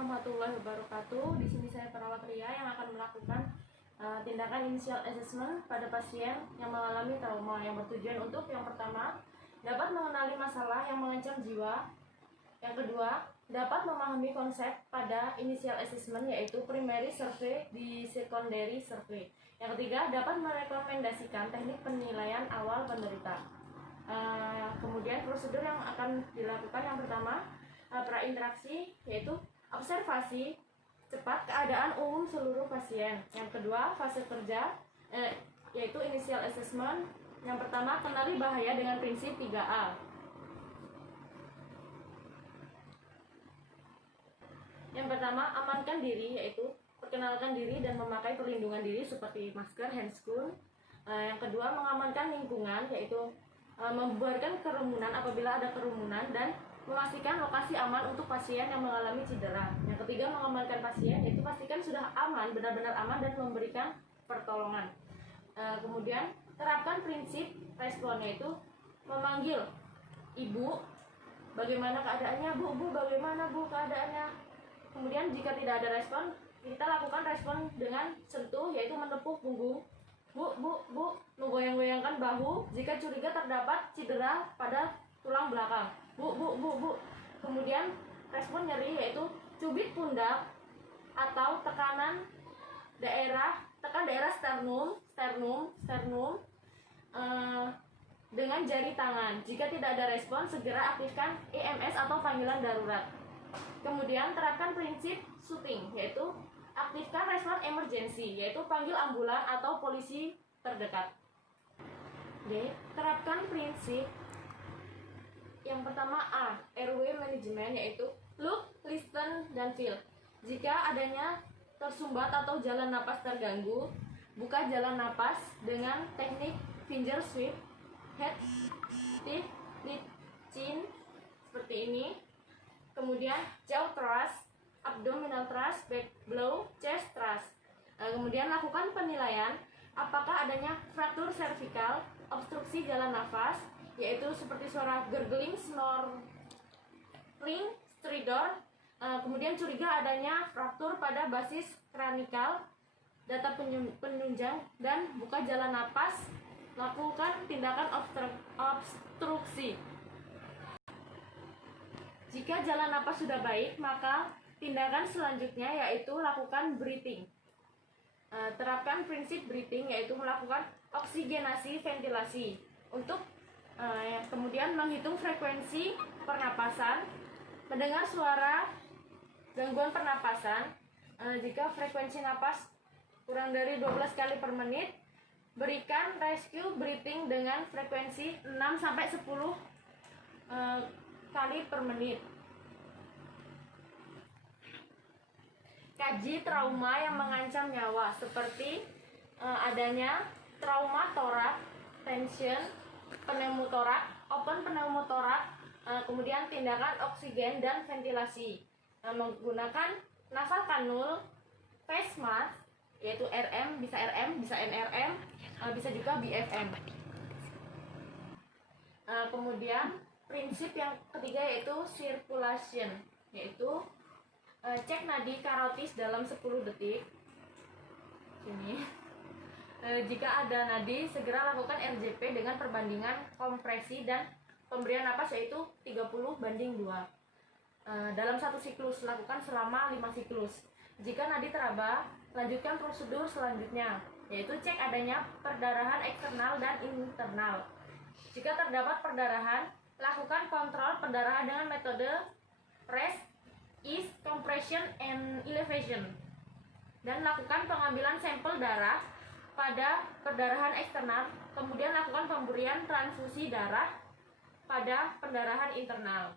warahmatullahi wabarakatuh. Di sini saya perawat Ria yang akan melakukan tindakan initial assessment pada pasien yang mengalami trauma yang bertujuan untuk yang pertama dapat mengenali masalah yang mengancam jiwa. Yang kedua, dapat memahami konsep pada initial assessment yaitu primary survey di secondary survey. Yang ketiga, dapat merekomendasikan teknik penilaian awal penderita. Kemudian prosedur yang akan dilakukan yang pertama prainteraksi yaitu observasi cepat keadaan umum seluruh pasien. Yang kedua, fase kerja yaitu initial assessment. Yang pertama, kenali bahaya dengan prinsip 3A. Yang pertama, amankan diri yaitu perkenalkan diri dan memakai perlindungan diri seperti masker, handscoon. Yang kedua, mengamankan lingkungan yaitu membubarkan kerumunan apabila ada kerumunan dan memastikan lokasi aman untuk pasien yang mengalami cedera. Yang ketiga, mengamankan pasien yaitu pastikan sudah aman, benar-benar aman dan memberikan pertolongan. Kemudian terapkan prinsip respon yaitu memanggil ibu, bagaimana keadaannya bu, bagaimana bu keadaannya. Kemudian jika tidak ada respon, kita lakukan respon dengan sentuh yaitu menepuk punggung. Bu, menggoyang-goyangkan bahu jika curiga terdapat cedera pada tulang belakang. Bu. Kemudian respon nyeri yaitu cubit pundak atau tekan daerah sternum dengan jari tangan. Jika tidak ada respon, segera aktifkan EMS atau panggilan darurat. Kemudian terapkan prinsip shooting yaitu aktifkan respon emergency yaitu panggil ambulan atau polisi terdekat. D. Terapkan prinsip yang pertama A. Airway management yaitu look, listen, dan feel. Jika adanya tersumbat atau jalan napas terganggu, buka jalan napas dengan teknik finger sweep, head, stiff, lip, chin seperti ini. Kemudian jaw thrust, abdominal thrust, back blow, chest thrust. Kemudian lakukan penilaian apakah adanya fraktur servikal, obstruksi jalan nafas, yaitu seperti suara gurgling, snorkeling, stridor. Kemudian curiga adanya fraktur pada basis kranikal, data penunjang, dan buka jalan napas. Lakukan tindakan obstruksi. Jika jalan napas sudah baik, maka tindakan selanjutnya yaitu lakukan breathing. Terapkan prinsip breathing yaitu melakukan oksigenasi ventilasi untuk kemudian menghitung frekuensi pernapasan, mendengar suara gangguan pernapasan. Jika frekuensi napas kurang dari 12 kali per menit, berikan rescue breathing dengan frekuensi 6-10 kali per menit. Kaji trauma yang mengancam nyawa seperti adanya trauma torak, tension, pneumotorak, open pneumotorak, kemudian tindakan oksigen dan ventilasi menggunakan nasal kanul, face mask yaitu RM, bisa NRM, bisa juga BFM. Kemudian prinsip yang ketiga yaitu circulation, yaitu cek nadi karotis dalam 10 detik. Sini. Jika ada nadi, segera lakukan RJP dengan perbandingan kompresi dan pemberian napas yaitu 30:2. Dalam satu siklus, lakukan selama 5 siklus. Jika nadi teraba, lanjutkan prosedur selanjutnya, yaitu cek adanya perdarahan eksternal dan internal. Jika terdapat perdarahan, lakukan kontrol perdarahan dengan metode rest, ease, compression, and elevation. Dan lakukan pengambilan sampel darah pada perdarahan eksternal, kemudian lakukan pemberian transfusi darah pada pendarahan internal.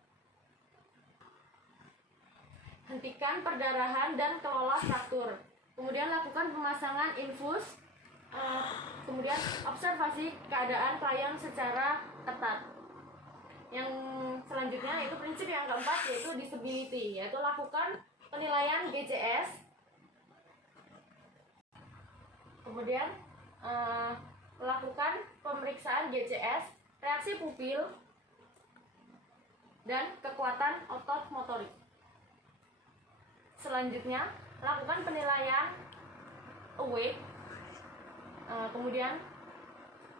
Hentikan perdarahan dan kelola fraktur. Kemudian lakukan pemasangan infus, kemudian observasi keadaan klien secara ketat. Yang selanjutnya yaitu prinsip yang keempat yaitu disability, yaitu lakukan penilaian GCS, kemudian lakukan pemeriksaan GCS, reaksi pupil, dan kekuatan otot motorik. Selanjutnya, lakukan penilaian awake. Kemudian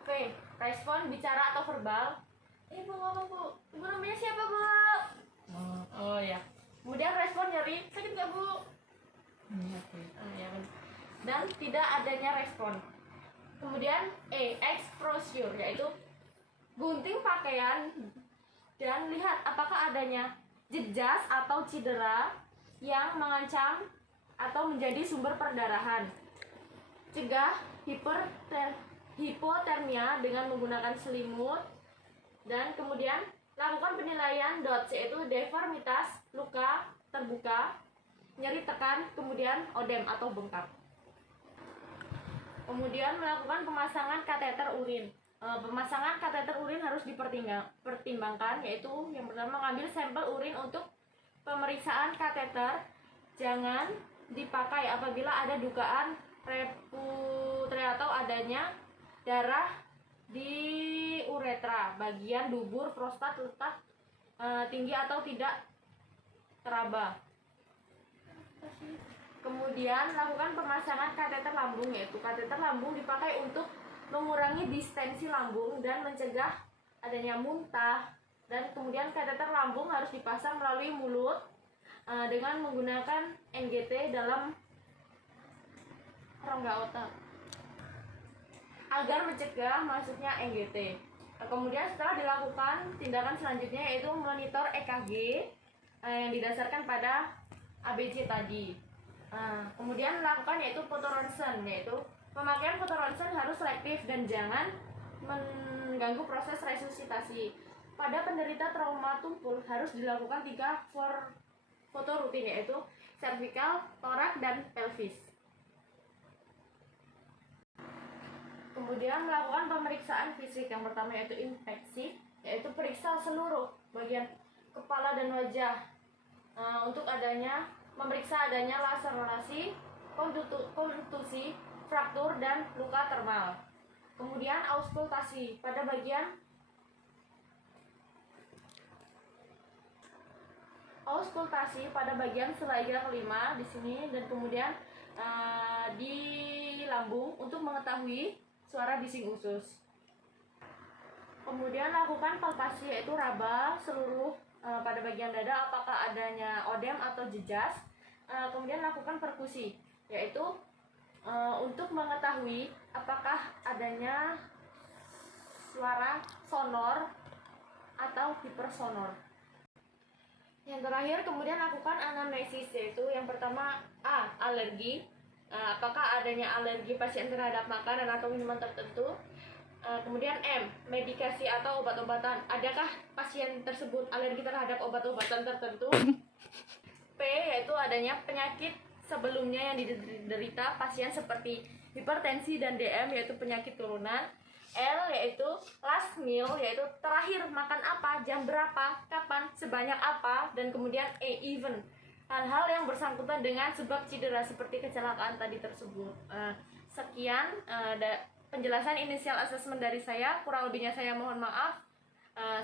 V, respon bicara atau verbal. Bu, apa bu? Ibu namanya siapa bu? Oh ya. Kemudian respon nyeri, sakit nggak bu? Ya, dan tidak adanya respon. Kemudian E, exposure, yaitu gunting pakaian dan lihat apakah adanya jejas atau cedera yang mengancam atau menjadi sumber perdarahan. Cegah hipotermia dengan menggunakan selimut. Dan kemudian lakukan penilaian DOTS, yaitu deformitas, luka terbuka, nyeri tekan, kemudian odem atau bengkak. Kemudian melakukan pemasangan kateter urin. Pemasangan kateter urin harus dipertimbangkan, yaitu yang pertama mengambil sampel urin untuk pemeriksaan kateter. Jangan dipakai apabila ada dugaan reputre atau adanya darah di uretra, bagian dubur, prostat, letak tinggi atau tidak teraba. Kemudian lakukan pemasangan kateter lambung, yaitu kateter lambung dipakai untuk mengurangi distensi lambung dan mencegah adanya muntah. Dan kemudian kateter lambung harus dipasang melalui mulut dengan menggunakan NGT dalam rongga otak agar mencegah masuknya NGT. Kemudian setelah dilakukan, tindakan selanjutnya yaitu monitor EKG yang didasarkan pada ABC tadi. Kemudian melakukan yaitu fotoronsen, yaitu pemakaian fotoronsen harus selektif dan jangan mengganggu proses resusitasi. Pada penderita trauma tumpul harus dilakukan 3 foto rutin, yaitu cervical, thorax, dan pelvis. Kemudian melakukan pemeriksaan fisik. Yang pertama yaitu inspeksi, yaitu periksa seluruh bagian kepala dan wajah untuk memeriksa adanya laserasi, kontusi, fraktur, dan luka termal. Kemudian auskultasi pada bagian selaiga kelima di sini, dan kemudian di lambung untuk mengetahui suara bising usus. Kemudian lakukan palpasi, yaitu raba seluruh pada bagian dada apakah adanya odem atau jejas. Kemudian lakukan perkusi, yaitu untuk mengetahui apakah adanya suara sonor atau hipersonor. Yang terakhir, kemudian lakukan anamnesis, yaitu yang pertama A, alergi. Apakah adanya alergi pasien terhadap makanan atau minuman tertentu. Kemudian M, medikasi atau obat-obatan. Adakah pasien tersebut alergi terhadap obat-obatan tertentu? P, yaitu adanya penyakit sebelumnya yang diderita pasien seperti hipertensi, dan DM, yaitu penyakit turunan. L, yaitu last meal, yaitu terakhir makan apa, jam berapa, kapan, sebanyak apa. Dan kemudian E, event, hal-hal yang bersangkutan dengan sebab cedera seperti kecelakaan tadi tersebut. Sekian penjelasan inisial asesmen dari saya. Kurang lebihnya saya mohon maaf.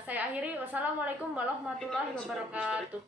Saya akhiri. Wassalamualaikum warahmatullahi wabarakatuh.